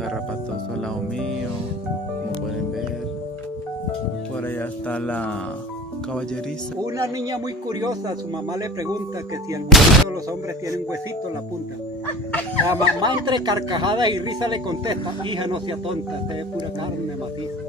garrapatoso al lado mío, como pueden ver. Por allá está la caballeriza. Una niña muy curiosa, su mamá le pregunta que si el hueso de los hombres tiene un huesito en la punta. La mamá entre carcajadas y risa le contesta: hija, no sea tonta, esta es pura carne maciza.